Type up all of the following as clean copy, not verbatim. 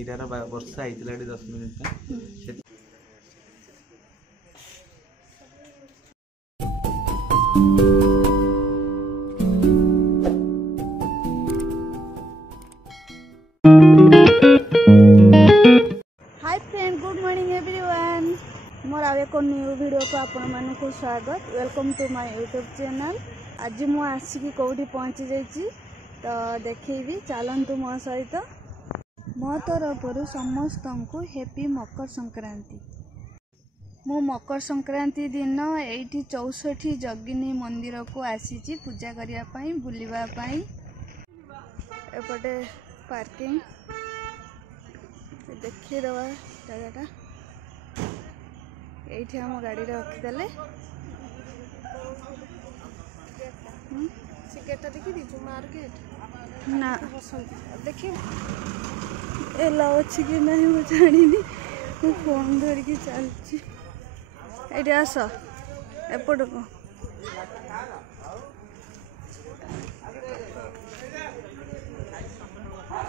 हीरार वर्षा होता 10 minute hi friend, good morning everyone. मोर आउ एक न्यू वीडियो को आपण मानक स्वागत। Welcome to my YouTube channel. आज मु आसिकी कौटी पहुँची जाइए तो देखी चलतु मो सहित। मो तरफ समस्त को हैप्पी मकर संक्रांति। मु मकर संक्रांति दिन एठी 64 जगिनी मंदिर को आसी पूजा करने बुलवाई। एपटे पार्किंग देखी दवा जगटा ये आम गाड़ी रखीदे ना देख एला अच्छी कि नहीं मुझे जानी मु फोन धरिकी चलची। ये आस एपट को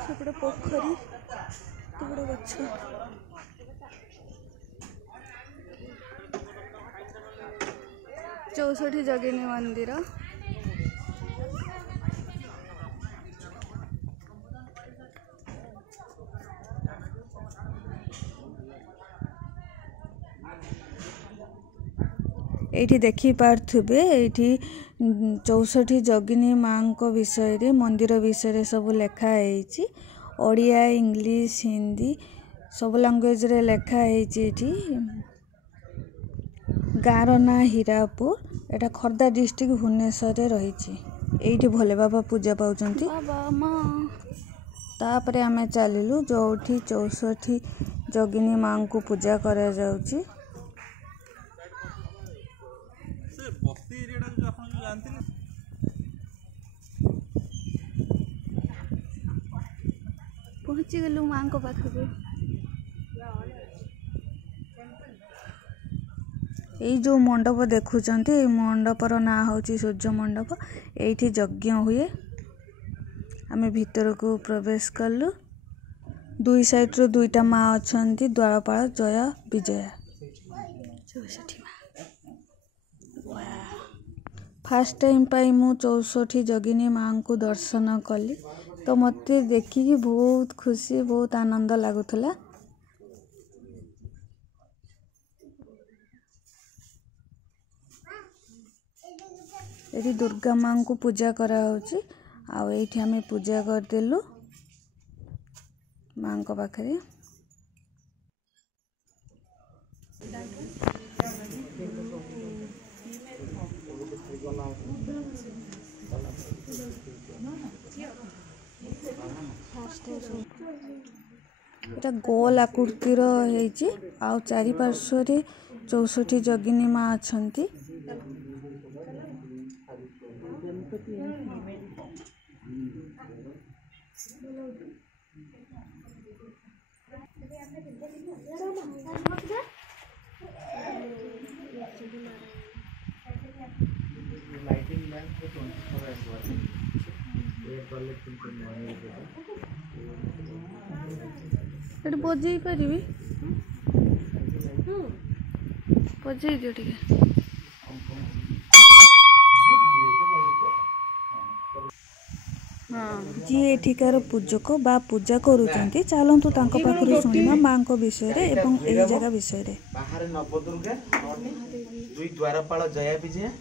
सेपटे पोखरी बड़ गछ 64 जगिनी मंदिर। एठी देखी पार्थुबे एठी 64 जगिनी माँ को विषय मंदिर विषय सब लिखाई। ओडिया, इंग्लिश, हिंदी सब लैंग्वेज रे लिखाई। गाँव ना हीरापुर, एटा खर्दा डिस्ट्रिक्ट भुवनेश्वर रही। ये भोले बाबा पूजा पाउचंती। तापर आमे चलिलु जो 64 जगिनी माँ को पूजा करा जाउची। पहुँची गलु माँ को पाखु। ये जो मंडप देखुचंती मंडपर ना होची सूर्य मंडप। एठी यज्ञ हुए। आमे भीतर को प्रवेश कलु। दुई साइड रो दुईटा माँ अछंती, द्वारपाल, जया, विजया। 64 माँ। फर्स्ट टाइम पाई मु 64 जगिनी माँ को दर्शन कली तो मते देखिकी बहुत खुशी, बहुत आनंद लगुला। ये दुर्गा माँ को पूजा करा होची। आ एठी हमें पूजा करदेलु माँ को पाखरे। एटा गोल आकृतिर होईची। आ चारि पार्श्व रे 64 जगिनी माँ अछंती। एट बजे पारि बजे दियो टिके। जी एठिकार पूजक बा पूजा करूचंती। चलंतु तांको पाखरु सुनिमा मां को विषय रे एवं एही जगह विषय रे। बाहर नवदुर्गा दुई द्वारपाल जया विजया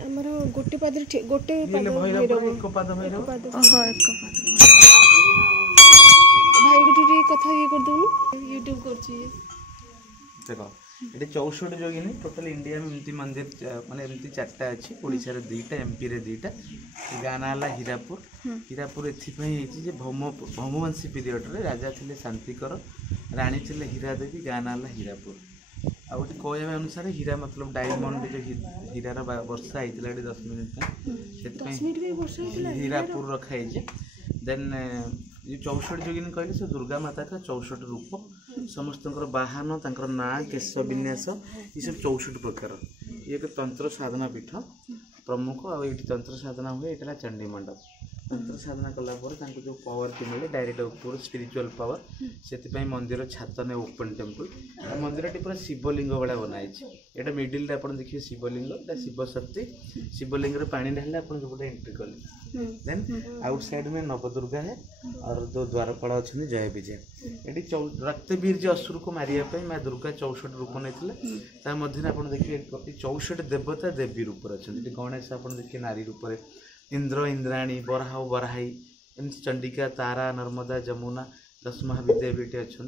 हमर गोटे पाद गोटे भैरव एक पाद भैरव ओहो एक पाद भाई के कथा ये कर दउनु यूट्यूब करची। देखो ये 64 जोगिनी टोटल इंडिया में एमती मंदिर माने एमती 4टा अच्छी। ओडिसा रे 2टा, एमपी रे 2टा। गाँ ना हीरापुर। हीरापुर एथिपाई हेची जे भौमवंशी पीरियड रे राजा थिले शांतिकर, रानी थिले हीरा देवी। गाँ ना हीरापुर। आ गोटे कहवा अनुसार हीरा मतलब डायमंड जो हीरार वर्षा होता 10 मिनट से हीरापुर रखाई। देन ये 64 जोगिनी कहले से दुर्गा माता का 64 रूप। समस्त बाहन तंकर ना केश विन्यास ये सब 64 प्रकार। ये एक तंत्र साधना पीठ प्रमुख। आ तंत्र साधना हुए ये चंडी मंडप। तंत्र साधना कला जो पावर की मिले डायरेक्ट ऊपर स्पिरिचुअल पावर से मंदिर छात ने ओपन टेम्पल मंदिर टी पूरा शिवलिंग भाया बनाई यहाँ मिडिल आप देखिए शिवलिंग शिव शक्ति शिवलिंग पानी ढाले आप एंट्री कले देन आउट साइड में नवदुर्गा है और जो द्वारपाल अच्छा जय विजय ये रक्तवीर जो असुर को मारे माँ दुर्गा 64 रूप नहीं मध्य आप देखिए 64 देवता देवी रूप अच्छा गणेश आप देखिए नारी रूप इंद्र इंद्राणी बराह बराही एमती चंडिका तारा नर्मदा जमुना 10 महाविद्या भी ये अच्छा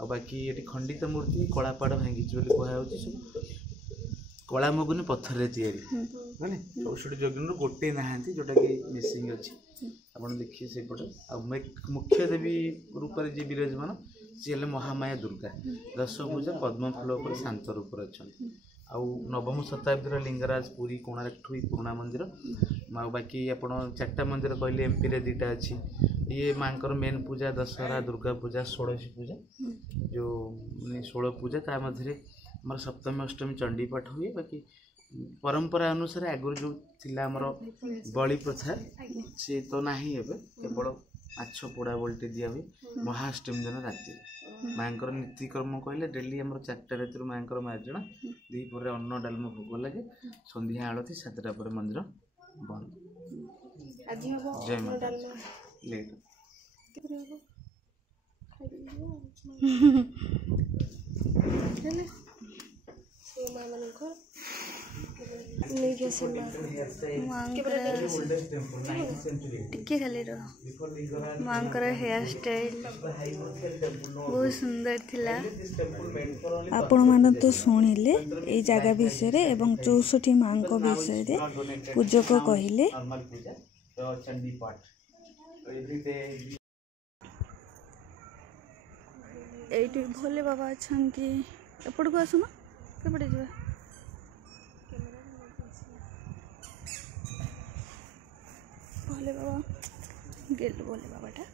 आ बाकी ये खंडित मूर्ति कलापाड़ भांगी कहु सब कलामुगुनी पत्थर तैयारी 64 जोगिन गोटे नहांती जोटा कि मिसिंग अच्छी आप देखिए सेपटे मुख्य देवी रूप में जी विराजमान सी महामाया दुर्गा 10 भुजा पद्म फूल पर शांत रूप अच्छा आउ नवम शताब्दी लिंगराज पुरी कोणार्क ठू पुराणा मंदिर बाकी आप 4टा मंदिर कहले एमपी रे 2टा अच्छी ये माँ मेन पूजा दशहरा दुर्गा पूजा षोड़शी पूजा जो 16 पूजा ता मध्य आम सप्तमी अष्टमी चंडी पाठ हुए बाकी परंपरा अनुसार आगुरी जो थिला हमर बलि प्रथा से तो नाही एबे केवल माछ पोड़ा बोलटे दिया हुए महाअष्टमी दिन राति माँ नीतिकर्म कहले डेली आम 4टा राति माँ मार्जना दीपर अन्न डालमा भोग लगे संध्या आलती 7टा पर मंदिर बंद जय माता लेट टिके खाली मांकर हेयर स्टाइल बहुत सुंदर थिला। आपण मान तो शुणिले ए जगह विषय एवं 64 माँ विषय पूजक कहले ये भोले बाबा अच्छा एपट को आसुना केपटे जा भोले बाबा गेल भोले बाबाटा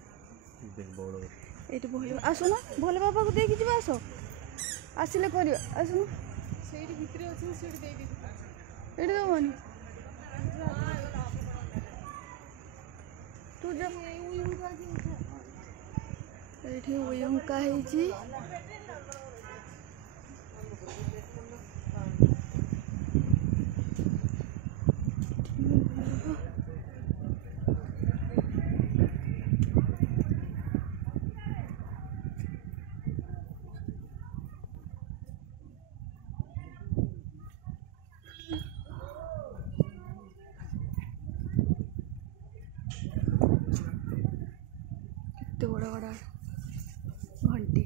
ये भोले आसुना भोले बाबा को देखी जा आस आसिले कर आसुना ये देवनी तू जा ये उयंका है बड़ा बड़ा घंटी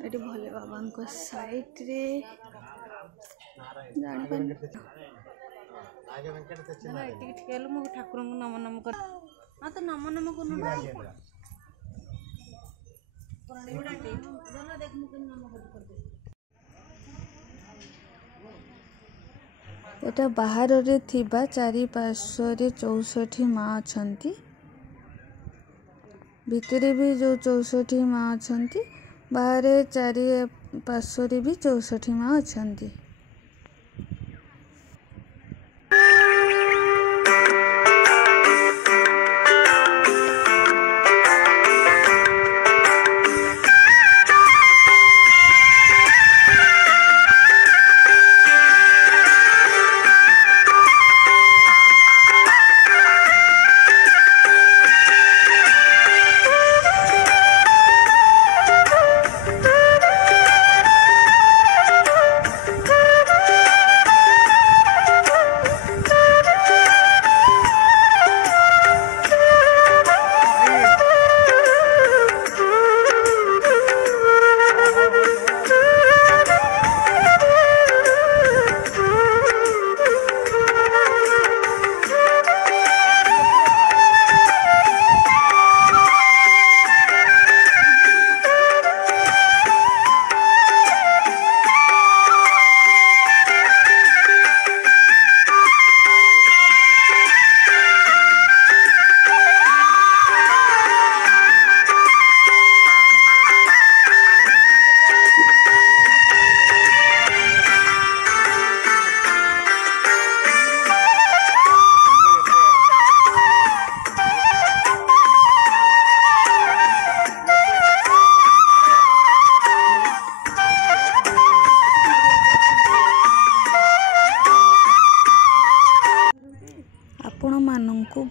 ये भोले बाबा को साइड रे ठाकुर नम नम कर तो नम नम कर एटा बाहर रे थिबा चारि पार्श्व 64 माँ अछंती भितरे भी जो 64 माँ अछंती बाहर चारि पार्श्व भी 64 माँ अछंती।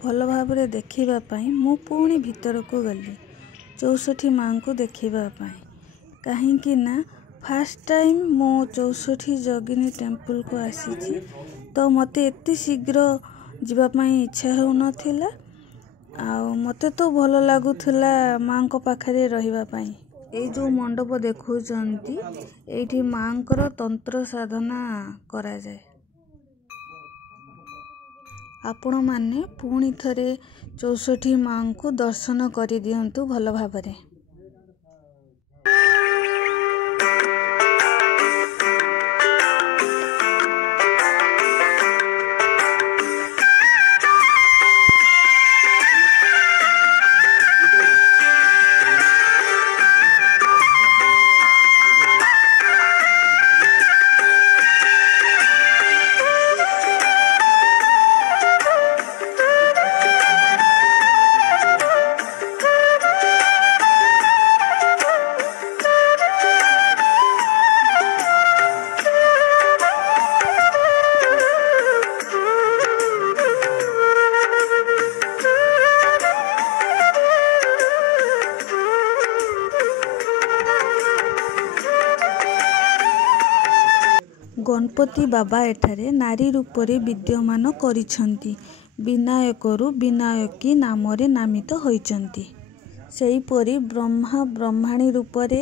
ଭଲ ଭାବରେ ଦେଖିବା ପାଇଁ ମୁଁ ପୁଣି ଭିତରକୁ ଗଲି 64 ମାଙ୍କୁ ଦେଖିବା ପାଇଁ। କାହିଁକି ନା ଫାର୍ଷ୍ଟ ଟାଇମ୍ ମୁଁ 64 ଯୋଗିନୀ ଟେମ୍ପଲକୁ ଆସିଛି, ତ ମୋତେ ଏତେ ଶୀଘ୍ର ଯିବା ପାଇଁ ଇଚ୍ଛା ହେଉନଥିଲା। ଆଉ ମୋତେ ତ ଭଲ ଲାଗୁଥିଲା ମାଙ୍କ ପାଖରେ ରହିବା ପାଇଁ। ଏଇ ଯେଉଁ ମଣ୍ଡପ ଦେଖୁଛନ୍ତି, ଏଇଠି ମାଙ୍କର ତନ୍ତ୍ର ସାଧନା କରାଯାଏ। ଆପଣମାନେ ପୁଣି ଥରେ 64 ମାଙ୍କୁ ଦର୍ଶନ କରିଦିଅନ୍ତୁ ଭଲ ଭାବରେ। ଗଣପତି ବାବା ଏଠାରେ ନାରୀ ରୂପରେ ବିଦ୍ୟମାନ କରିଛନ୍ତି। ବିନାୟକରୁ ବିନାୟକୀ ନାମରେ ନାମିତ ହୋଇଛନ୍ତି। ସେହିପରି ବ୍ରହ୍ମା ବ୍ରହ୍ମାଣୀ ରୂପରେ,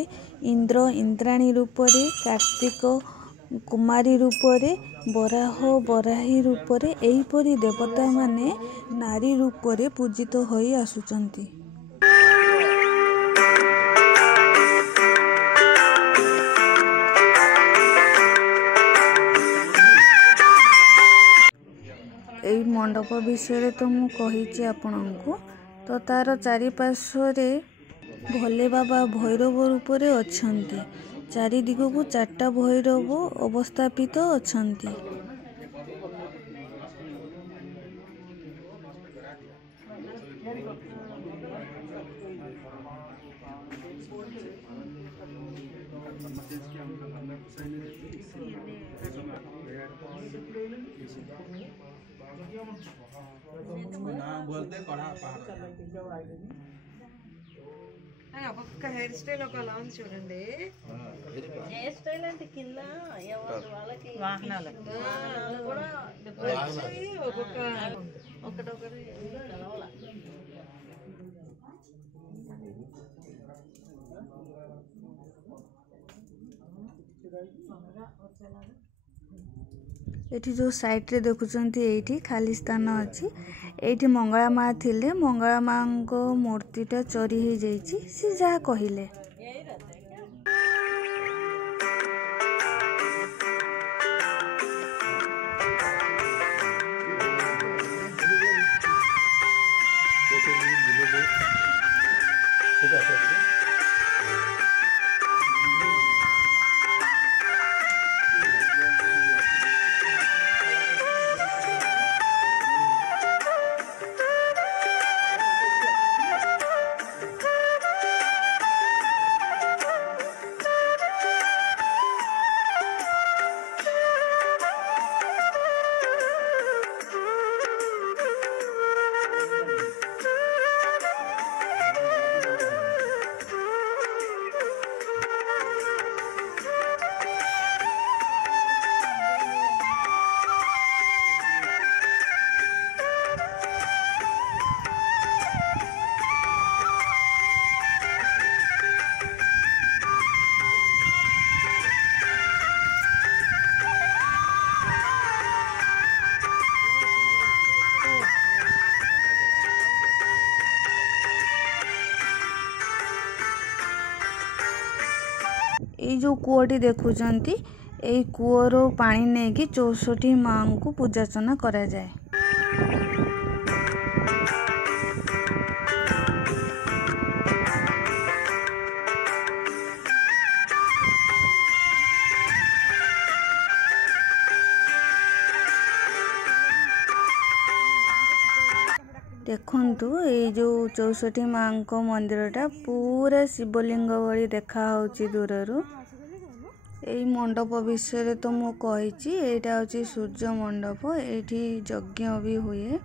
ଇନ୍ଦ୍ର ଇନ୍ଦ୍ରାଣୀ ରୂପରେ, କାର୍ତ୍ତିକ କୁମାରୀ ରୂପରେ, ବରାହ ବରାହୀ ରୂପରେ, ଏହିପରି ଦେବତାମାନେ ନାରୀ ରୂପରେ ପୂଜିତ ହୋଇ ଆସୁଛନ୍ତି। ଏଇ ମଣ୍ଡପ ବିଷୟରେ ତ ମୁଁ କହିଛି ଆପଣଙ୍କୁ। ତ ତାର ଚାରିପାର୍ଶ୍ୱରେ ଭୋଲେ ବାବା ଭୈରବ ରୂପରେ ଅଛନ୍ତି। ଚାରିଦିଗକୁ 4ଟା ଭୈରବ ଅବସ୍ଥାପିତ ଅଛନ୍ତି। ఒక్కొక్క హెయిర్ స్టైల్ ఒకలా ఉంది చూడండి. హెయిర్ స్టైల్ అంటే కింద ఎవరి వాళ్ళకి వాహనాలు కూడా ఒక్కొక్క ఒకటొకటి కలవాల. ଏଠି ଯେଉଁ ସାଇଡ଼ରେ ଦେଖୁଛନ୍ତି, ଏଇଠି ଖାଲି ସ୍ଥାନ ଅଛି। ଏଇଠି ମଙ୍ଗଳା ମା ଥିଲେ। ମଙ୍ଗଳା ମାଙ୍କ ମୂର୍ତ୍ତିଟା ଚୋରି ହେଇଯାଇଛି, ସେ ଯାହା କହିଲେ। ଏଇ ଯେଉଁ କୂଅଟି ଦେଖୁଛନ୍ତି, ଏଇ କୂଅରୁ ପାଣି ନେଇକି 64 ମାଙ୍କୁ ପୂଜାର୍ଚ୍ଚନା କରାଯାଏ। ଦେଖନ୍ତୁ, ଏଇ ଯେଉଁ 64 ମାଙ୍କ ମନ୍ଦିରଟା ପୁରା ଶିବଲିଙ୍ଗ ଭଳି ଦେଖାହେଉଛି ଦୂରରୁ। ଏଇ ମଣ୍ଡପ ବିଷୟରେ ତ ମୁଁ କହିଛି। ଏଇଟା ହେଉଛି ସୂର୍ଯ୍ୟ ମଣ୍ଡପ। ଏଇଠି ଯଜ୍ଞ ବି ହୁଏ।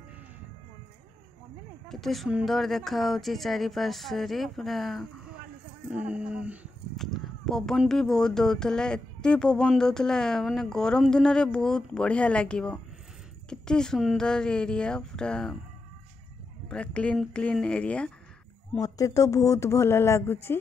केते सुंदर देखा चारिपार्श्व पूरा पवन भी बहुत दौला एत पवन दौला माने गरम दिन रे बहुत बढ़िया लगे केते सुंदर एरिया पूरा पूरा क्लीन क्लीन एरिया मते तो बहुत भल लगुच।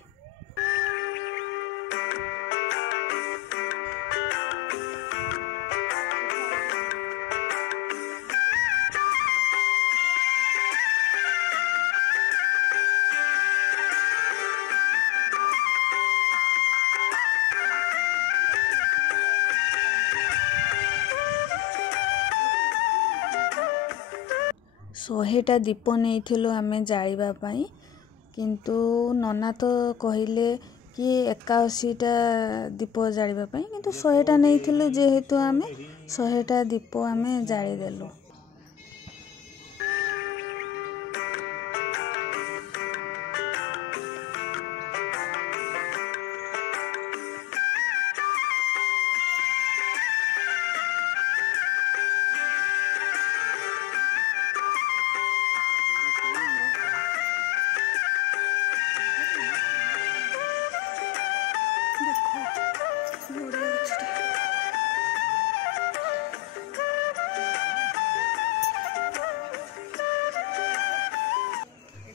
शहेटा दीप नहीं आमे जाइबा पाई किंतु नना तो कहले कि 81टा दीप जाइबा पाई किंतु 100टा नहीं जेहेतु आमे 100टा दीप आमे जाली देलु।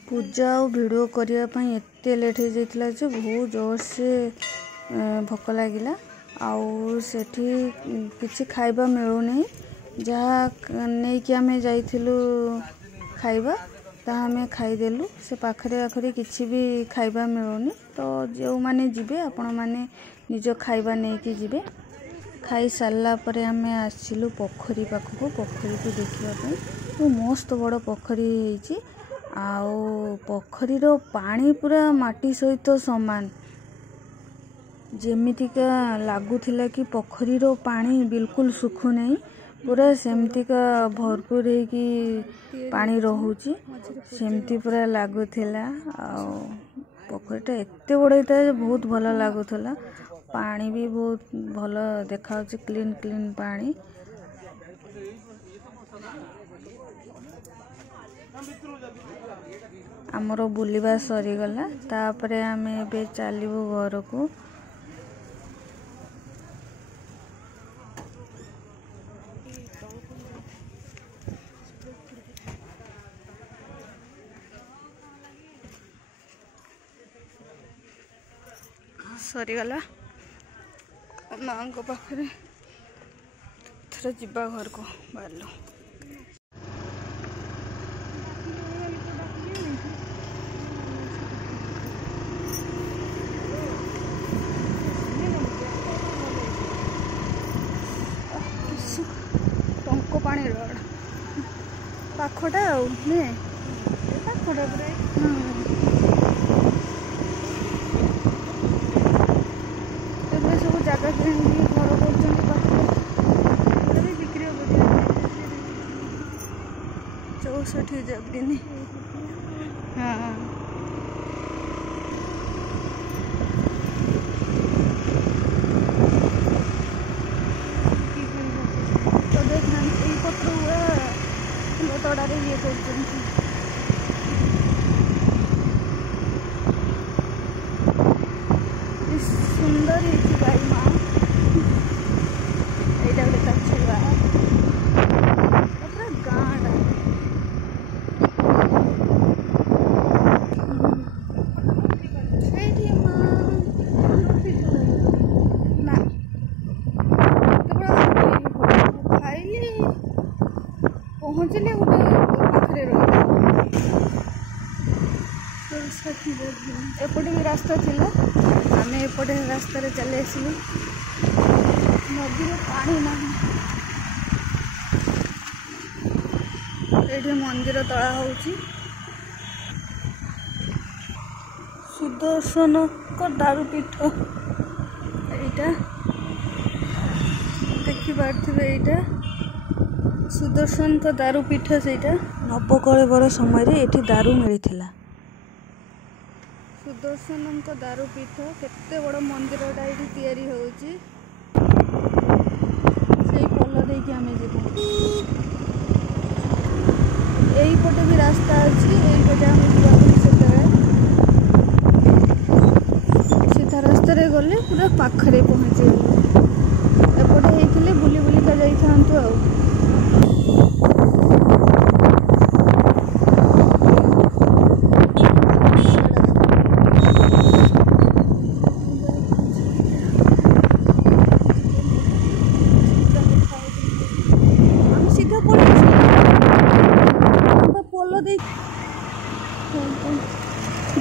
पूजा और वीडियो करने एत लेट हो जाता जो बहुत जोर से भोक लगिला आउ सेठी किछि खाइबा मिलुनी जहाँ नहीं कि आमे जाइथिलु खाइबा ता हमें खाईदेलु से पाखरे आखरे किछि भी खाइबा मिलुनी तो जो माने जिबे आपण माने निज खाइबा नहीं कि जिबे खाई सारा पर आमे आसिलु पोखरी पाखक पोखरी को देखिबा तो मस्त बड़ पोखरी होईची आउ पोखरीर पानी पूरा माटी सहित समान जेमितिका लागुथिला कि पोखरीर पानी बिल्कुल सुखु नहीं पूरा सेमतिका भरपूर है कि पानी रहुची सेमती पूरा लागुथिला आउ पोखरीटा एते बड़ होता है बहुत भल लागुथला पानी भी बहुत भल देखा क्लीन क्लीन पानी। आमर बुलिबा सरीगला तापरे आमे बे चलबू घर को। सरीगला माँ को पाखरे थोड़ा जिबा घर को बाहर टंको पानी रोड पाखटा पाखटा पूरा सब जगह किणी घर कर बिक्री हम 64 जगदिनी। हाँ तो देखना पत्र हुआ तड़ारे ये कर सुंदर है गाई माँ यहाँ गोटे छुआ पूरा गाँटा पहुँचले गोटे पाखे रहा एपटे भी रास्ता थिला आमे एपटे रास्ता रे चले आसिलु नदी रे पानी ना एठी मंदिर तळा होउची सुदर्शन को दारुपीठ एटा देखि पारथिबे एटा सुदर्शन को दारुपीठ सेटा नवकलेवर समय रे एठी दारू मिलिथिला। सुदर्शन को दारुपीठ केते बड़ मंदिरटा ये तैयारी होउची सेई पोल देकी आमे जेबू এইপଟେ ବି ରାସ୍ତା ଅଛି, ଏଇପଟେ ଆମେ ଯିବାକୁ ସେତେବେଳେ ସିଧା ରାସ୍ତାରେ ଗଲେ ପୁରା ପାଖରେ ପହଞ୍ଚିଗଲୁ। ଏପଟେ ହେଇଥିଲେ ବୁଲି ବୁଲିକା ଯାଇଥାନ୍ତୁ ଆଉ।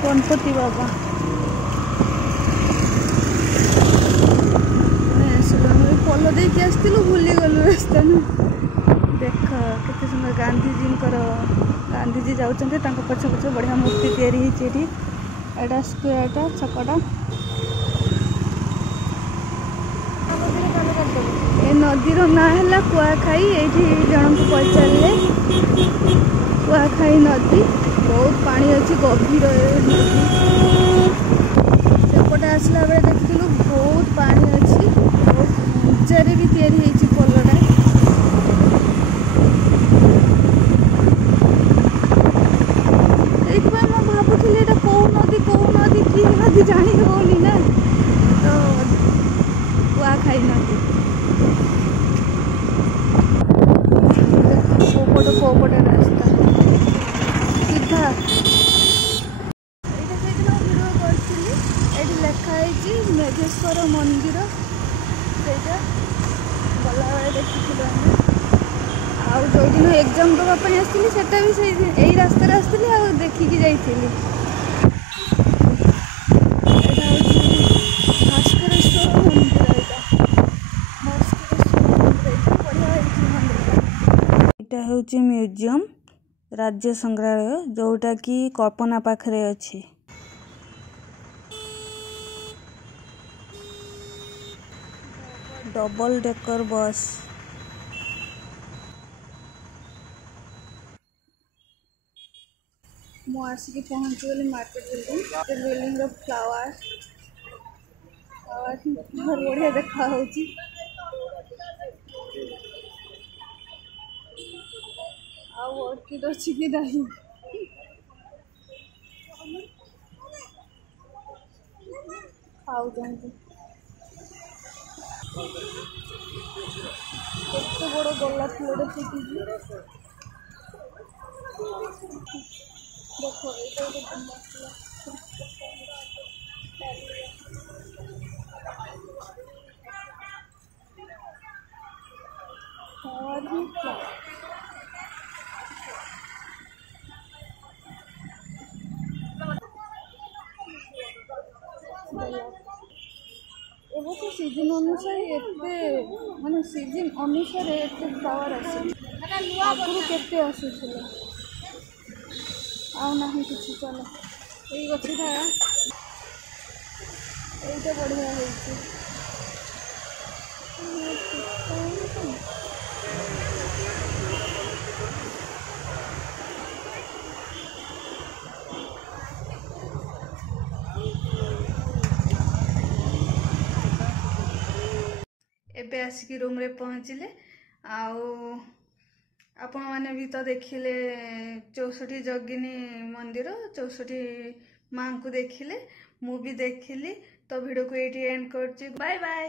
गणपति बाबा पोल देकी आसलु भूली गलु रास्ता न। देख केते सुंदर गांधीजी गांधीजी जाउछन्ते तांको पछ पछ बढ़िया मूर्ति तैयारी हिची एठी। एटा स्क्वायरटा छकटा ए नदीर ना है कुआखाई। एठी जन को पचारे कुआखाई नदी बहुत पानी अच्छी गभीर नदी। सेपटे आसला बेले देखिलु बहुत पानी अच्छी, बहुत उच्चारे भी तैयारी होइछि पोलटा। एइथि मैं भाबुଥିଲି एटा कोउ नदी कि नदी जानी होनी ना, तो कुआखाई नदी। कोपटे रास्ता सीधा एटा सेदिन वीडियो करथिली। एठी लेखा होइछि मेघेश्वर मंदिर, सेटा गला बेले देखिथिलु हम। आ जो दिन एग्जाम दबा पई आस्थिली सेटा भी सेई रास्ता रे आस्थिली आ देखि कि जाइथिली। एटा होइछि भास्करेश्वर मंदिर। एटा बढ़िया होइछि मंदिर। एटा होइछि म्यूजियम राज्य संग्रहालय, जोटा कि कल्पना पाखरे अछि। डबल डेकर बस मु आसिक पहुंची गली मार्केट बिल्डिंग रो फ्लावर बढ़िया देखा होची। और कि अच्छी कि नहीं खाऊ केते बड़ गोलाप फूल फुटी देखो तो सीजन अनुसार एते माने सीजन अनुसार एते फ्लावर आसे आगुरु केते आसुथिला आ नाही किछि। चलो एई गछटा एइटा बढ़िया होइछि। एबे आसिकी रूम रे पहुँचिले। आपण माने भी तो देखिले 64 जोगिनी मंदिर, 64 माँ को देखिले, मु भी देखिली। तो वीडियो को एटी एंड करछि। Bye bye.